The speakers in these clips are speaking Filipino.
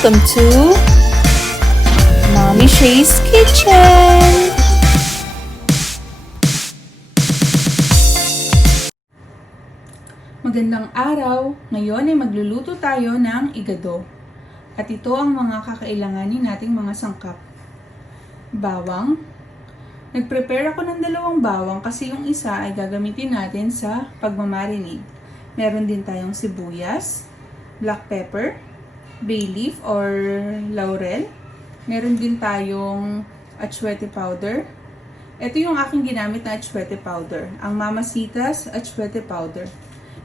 Welcome to Mommy Shey's Kitchen! Magandang araw! Ngayon ay magluluto tayo ng igado. At ito ang mga kakailanganin nating mga sangkap. Bawang. Nag-prepare ako ng 2 bawang kasi yung isa ay gagamitin natin sa pagmamarinade. Meron din tayong sibuyas, black pepper, bay leaf or laurel. Meron din tayong acheute powder. Ito yung aking ginamit na acheute powder. Ang Mamacita's acheute powder.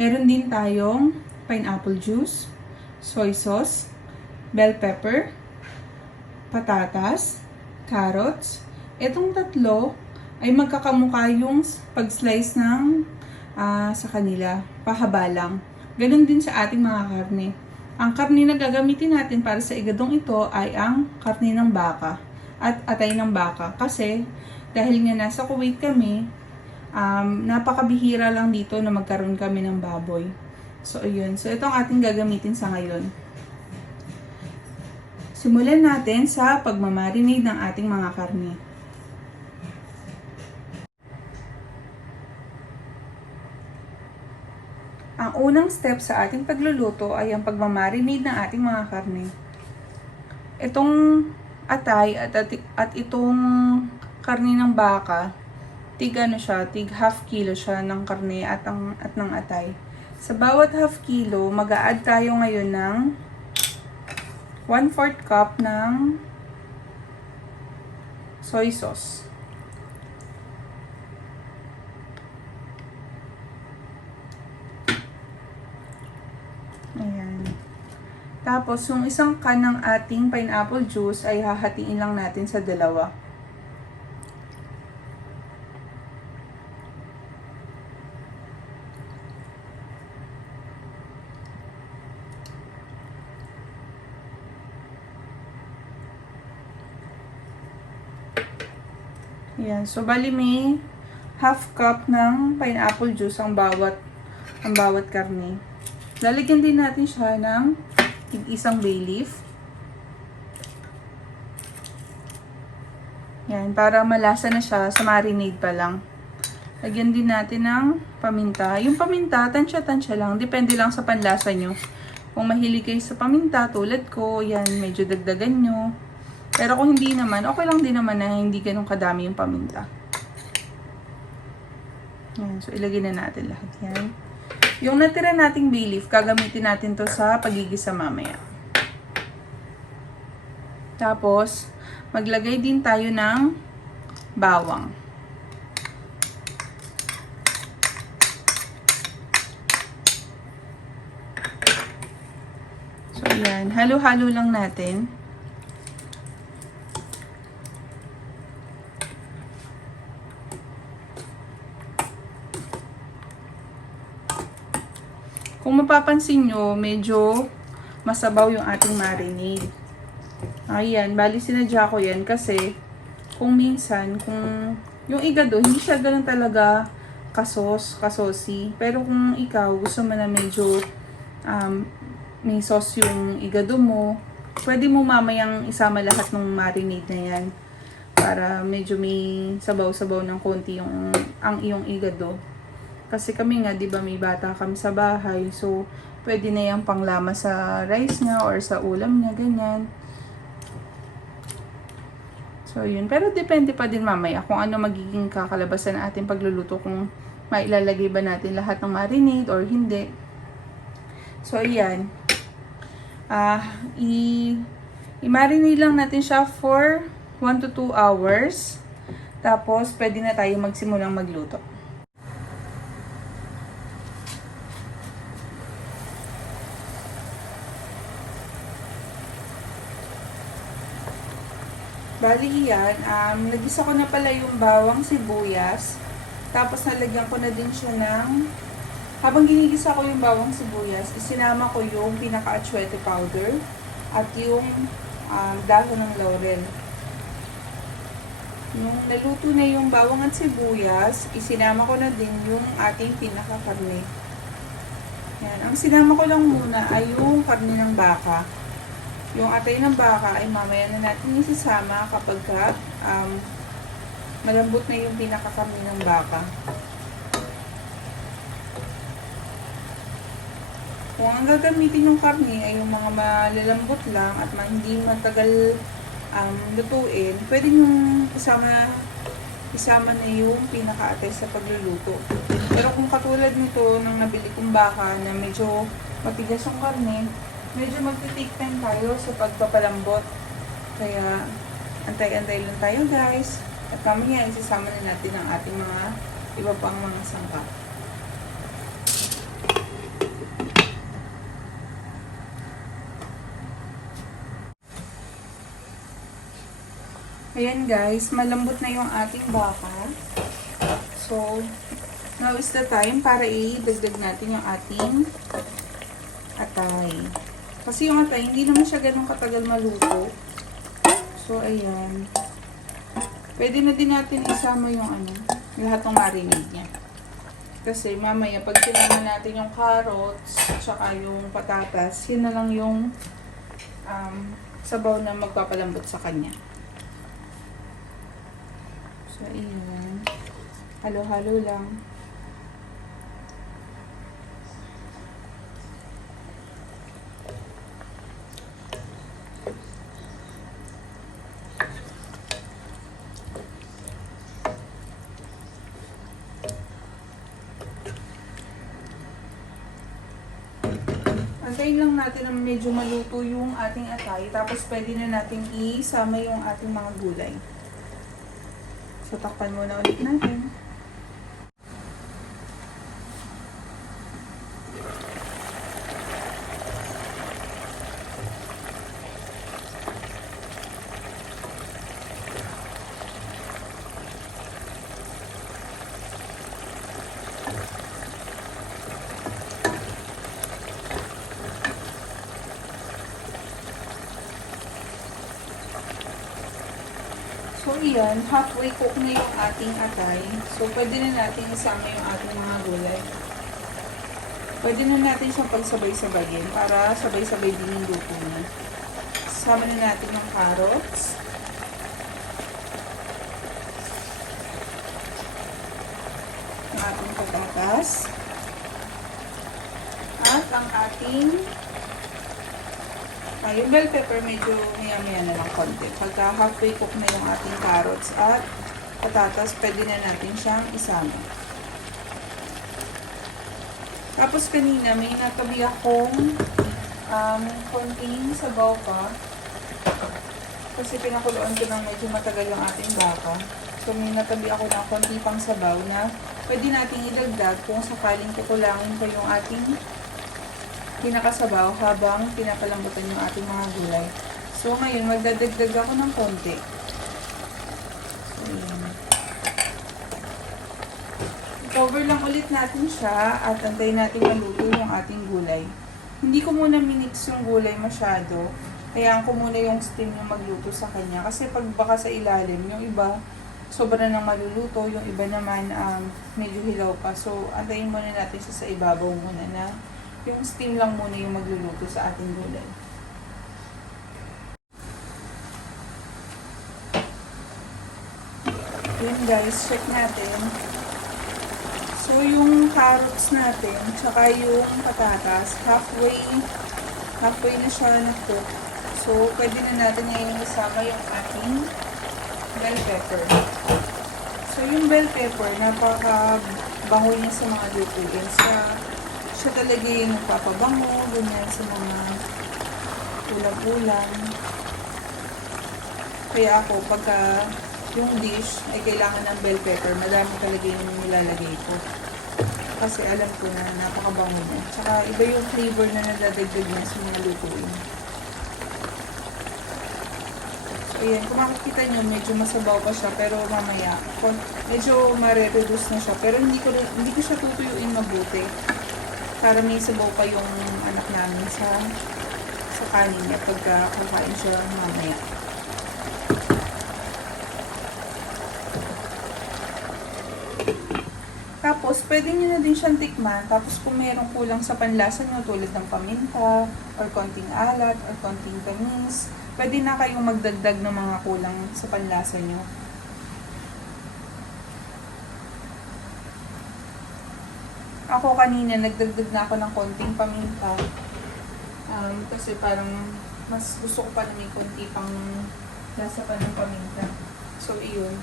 Meron din tayong pineapple juice, soy sauce, bell pepper, patatas, carrots. Itong tatlo ay magkakamukha yung pag-slice ng sa kanila, pahaba lang. Ganon din sa ating mga karne. Ang karne na gagamitin natin para sa igadong ito ay ang karne ng baka at atay ng baka. Kasi dahil nga nasa Kuwait kami, napakabihira lang dito na magkaroon kami ng baboy. So, ayun. So, ito ang ating gagamitin sa ngayon. Simulan natin sa pagmamarinade ng ating mga karne. Ang unang step sa ating pagluluto ay ang pagmamarinade ng ating mga karne. Itong atay at itong karne ng baka, tig half kilo siya ng karne at ng atay. Sa bawat half kilo, mag-a-add tayo ngayon ng 1/4 cup ng soy sauce. Ayan. Tapos, yung isang can ng ating pineapple juice ay hahatiin lang natin sa 2. Ayan. So, bali may half cup ng pineapple juice ang bawat karne. Lalagyan din natin siya ng isang bay leaf. Yan, para malasa na siya sa marinade pa lang. Lagyan din natin ng paminta. Yung paminta, tansya-tansya lang. Depende lang sa panlasa nyo. Kung mahilig kayo sa paminta, tulad ko, yan, medyo dagdagan nyo. Pero kung hindi naman, okay lang din naman na hindi ganun kadami yung paminta. Yan, so ilagay na natin lahat yan. Yung natira nating bay leaf, gagamitin natin to sa pagigisa mamaya. Tapos, maglagay din tayo ng bawang. So, yan. Halo-halo lang natin. Kung mapapansin nyo, medyo masabaw yung ating marinade. Ayan, bali sinadya ko yan kasi kung minsan, kung yung igado, hindi siya ganun talaga kasosi. Pero kung ikaw, gusto mo na medyo may sauce yung igado mo, pwede mo mamayang isama lahat ng marinade na yan. Para medyo may sabaw-sabaw ng konti ang iyong igado. Kasi kami nga, di ba, may bata kami sa bahay. So, pwede na yung panglama sa rice niya or sa ulam niya, ganyan. So, yun. Pero depende pa din mamaya kung ano magiging kakalabasan ng ating pagluluto. Kung mailalagay ba natin lahat ng marinade or hindi. So, ayan. I-marinate lang natin siya for 1 to 2 hours. Tapos, pwede na tayo magsimulang magluto. Bali yan, nagisa ko na pala yung bawang sibuyas. Tapos nalagyan ko na din siya ng, habang ginigisa ko yung bawang sibuyas, isinama ko yung pinaka-acheute powder at yung dahon ng laurel. Nung naluto na yung bawang at sibuyas, isinama ko na din yung ating pinaka-karne. Yan. Ang sinama ko lang muna ay yung karne ng baka. Yung atay ng baka ay mamaya na natin isasama kapag malambot na yung pinakakarne ng baka. Kung ang gagamitin ng karne ay yung mga malalambot lang at hindi matagal lutuin, pwede yung isama na yung pinaka-atay sa pagluluto. Pero kung katulad nito ng nabili kong baka na medyo matigas yung karne, medyo magti-take time tayo sa pagpapalambot. Kaya antay-antay lang tayo guys. At mamaya isasama na natin ang ating mga iba pang mga sangkap. Ayan guys, malambot na yung ating baka. So, now is the time para idagdag natin yung ating atay. Kasi yung atay, hindi naman siya ganun katagal maluto. So, ayan. Pwede na din natin isama yung lahat ng marinade niya. Kasi mamaya, pag sinama natin yung carrots, tsaka yung patatas, yun na lang yung sabaw na magpapalambot sa kanya. So, ayan. Halo-halo lang. Antayin lang natin na medyo maluto yung ating atay. Tapos pwede na natin isama yung ating mga gulay. So, takpan muna ulit natin. So, iyan, halfway cook na yung ating atay. So, pwede na natin isama yung ating mga gulay. Pwede na natin siyang pagsabay-sabayin para sabay-sabay din yung luto niya. Isama na natin yung carrots. Ang ating patatas. At ang ating yung bell pepper, medyo maya-maya na lang konti. Pagka halfway cook na yung ating carrots at patatas, pwede na natin siyang isama. Tapos kanina, may natabi akong konting sabaw pa. Kasi pinakuluan ko ng medyo matagal yung ating baka. So, may natabi ako ng konti pang sabaw na pwede natin idagdag kung sakaling kukulangin pa yung ating pinakasabaw habang pinapalambutan yung ating mga gulay. So, ngayon, magdadagdag ako ng konti. So, ayan. I-cover lang ulit natin siya at antayin natin maluto yung ating gulay. Hindi ko muna minix yung gulay masyado. Hayaan ko muna yung steam yung magluto sa kanya. Kasi pag baka sa ilalim, yung iba sobra nang maluluto, yung iba naman medyo hilaw pa. So, antayin muna natin siya sa ibabaw muna na yung steam lang muna yung magluluto sa ating gulay. Yun guys, check natin. So yung carrots natin, tsaka yung patatas, halfway na siya na-cook. So pwede na natin ngayon isama yung ating bell pepper. So yung bell pepper, napaka-bango niya sa mga lutuin. Siya talaga yung nagpapabango, ganyan sa mga ulam-ulam. Kaya ako, pagka yung dish ay kailangan ng bell pepper, madami talaga yung nilalagay ko. Kasi alam ko na napakabango niya. Tsaka iba yung flavor na nadadagdag niya sa mga lutuin. So ayan, kung makikita nyo, medyo masabaw pa siya, pero mamaya, medyo mare-reduce na siya. Pero hindi ko siya tutuyuin mabuti. Para may sabaw pa yung anak namin sa kanin niya pagka kakain siya mamaya. Tapos, Tapos, pwede nyo na din siyang tikman. Tapos, kung merong kulang sa panlasa nyo, tulad ng paminta, or konting alat, or konting tamis, pwede na kayong magdagdag ng mga kulang sa panlasa nyo. Ako kanina, nagdagdag na ako ng konting paminta. Kasi parang mas gusto ko pa na may konti pang lasa pa ng paminta. So, iyon.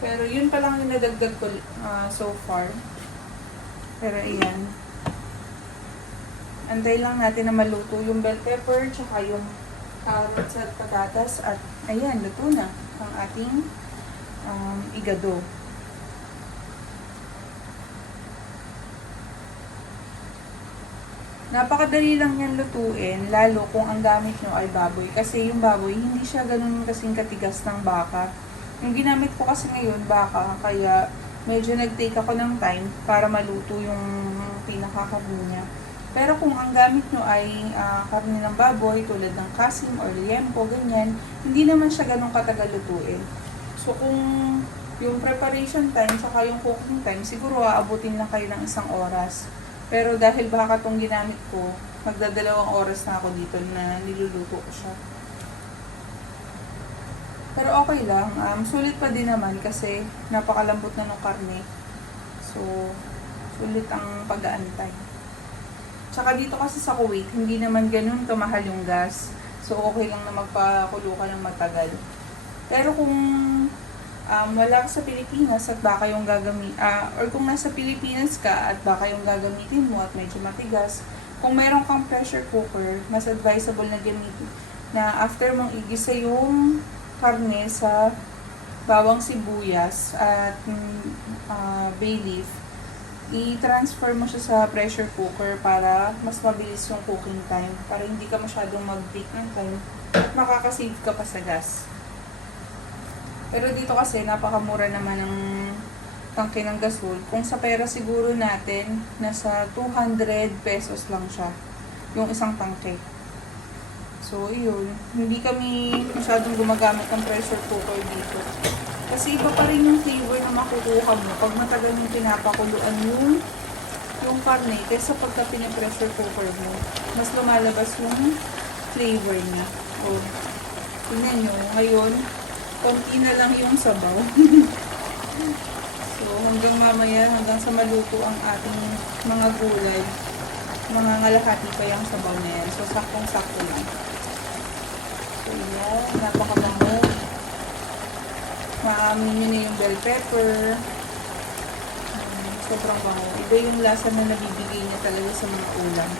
Pero yun pa lang yung nadagdag ko so far. Pero ayan. Antay lang natin na maluto yung bell pepper, tsaka yung carrots at patatas. At ayan, luto na ang ating igado. Napakadali lang yan lutuin, lalo kung ang gamit nyo ay baboy. Kasi yung baboy, hindi siya ganun kasing katigas ng baka. Yung ginamit ko kasi ngayon, baka, kaya medyo nag-take ako ng time para maluto yung pinakakarne niya. Pero kung ang gamit nyo ay karne ng baboy, tulad ng kasim or liempo, ganyan, hindi naman siya ganun katagal lutuin. So kung yung preparation time, saka yung cooking time, siguro aabutin lang kayo ng 1 oras. Pero dahil baka itong ginamit ko, magdadalawang oras na ako dito na niluluto ko siya. Pero okay lang, sulit pa din naman kasi napakalambot na ng karne. So, sulit ang pag-aantay. Tsaka dito kasi sa Kuwait, hindi naman ganun kamahal yung gas. So, okay lang na magpakulo ka ng matagal. Pero kung wala ka sa Pilipinas at baka yung or kung nasa Pilipinas ka at baka yung gagamitin mo at medyo matigas, kung meron kang pressure cooker, mas advisable na gamitin na after mong igisa yung karne sa bawang sibuyas at bay leaf, i-transfer mo siya sa pressure cooker para mas mabilis yung cooking time, para hindi ka masyadong mag-take ng time, makakasave ka pa sa gas. Pero dito kasi napakamura naman ng tangke ng gasol. Kung sa pera siguro natin, nasa 200 pesos lang siya, yung isang tangke. So, yun. Hindi kami masyadong gumagamit ng pressure cooker dito. Kasi iba pa rin yung flavor na makukuha mo pag matagal yung pinapakuluan yung karne kaysa pagka pinapressure cooker mo. Mas lumalabas yung flavor niya. O, tingnan nyo. Ngayon, konti na lang yung sabaw. So, hanggang mamaya, hanggang sa maluto ang ating mga gulay, mga ngalahati pa yung sabaw na yan. So, saktong-sakto lang. So, yan. Napakabango. Maamin nyo na yung bell pepper. Sobrang bango. Iba yung lasa na nabibigay niya talaga sa mga ulam.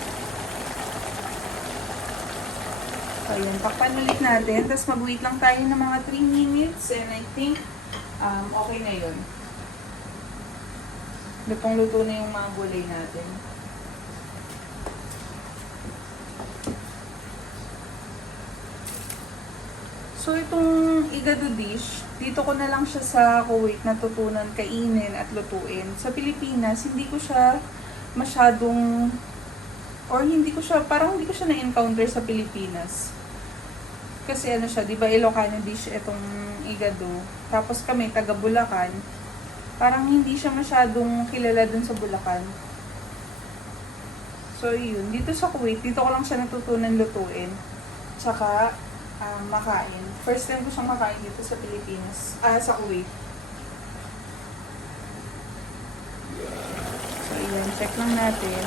So, yun. Takpan ulit natin. Tapos mag-wait lang tayo ng mga 3 minutes. And I think, okay na yun. Lutong-luto na yung mga gulay natin. So, itong igado dish, dito ko na lang siya sa Kuwait natutunan kainin at lutuin. Sa Pilipinas, hindi ko siya masyadong, parang hindi ko siya na-encounter sa Pilipinas. Kasi ano siya, di ba Ilocano dish itong igado. Tapos kami, taga Bulacan, parang hindi siya masyadong kilala dun sa Bulacan. So, yun. Dito sa Kuwait, dito ko lang siya natutunan lutuin. Tsaka, makain. First time ko siyang makain dito sa Pilipinas. Sa Kuwait. So, ayan. Check lang natin.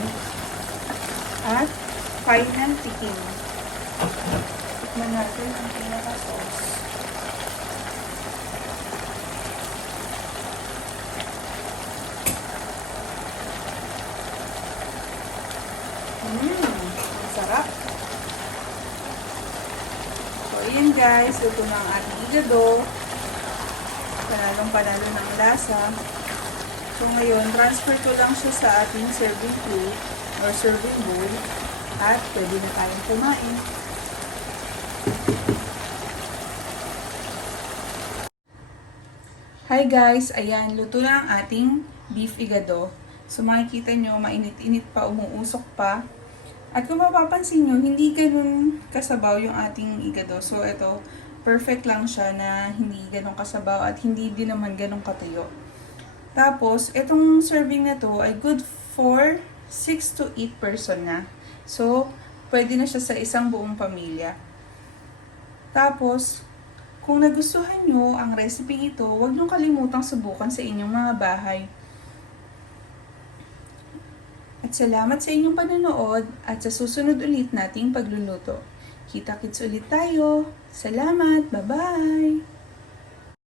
At, final tikim. Tikman natin ang pinaka-sauce. Ang sarap. So, ayan guys. Ito na ang ating igado. Panalong-panalo ng lasa. So, ngayon, transfer ko lang siya sa ating serving plate or serving bowl. At pwede na tayong kumain. Hi guys! Ayan, luto na ang ating beef igado. So, makikita nyo, mainit-init pa, umuusok pa. At kung mapapansin nyo, hindi ganun kasabaw yung ating igado. So, ito, perfect lang siya na hindi ganun kasabaw at hindi din naman ganun katuyo. Tapos, itong serving na to ay good for 6 to 8 person na. So, pwede na siya sa isang buong pamilya. Tapos, kung nagustuhan nyo ang recipe ito, huwag nyo kalimutang subukan sa inyong mga bahay. At salamat sa inyong panonood at sa susunod ulit nating pagluluto. Kita-kits ulit tayo. Salamat! Bye-bye!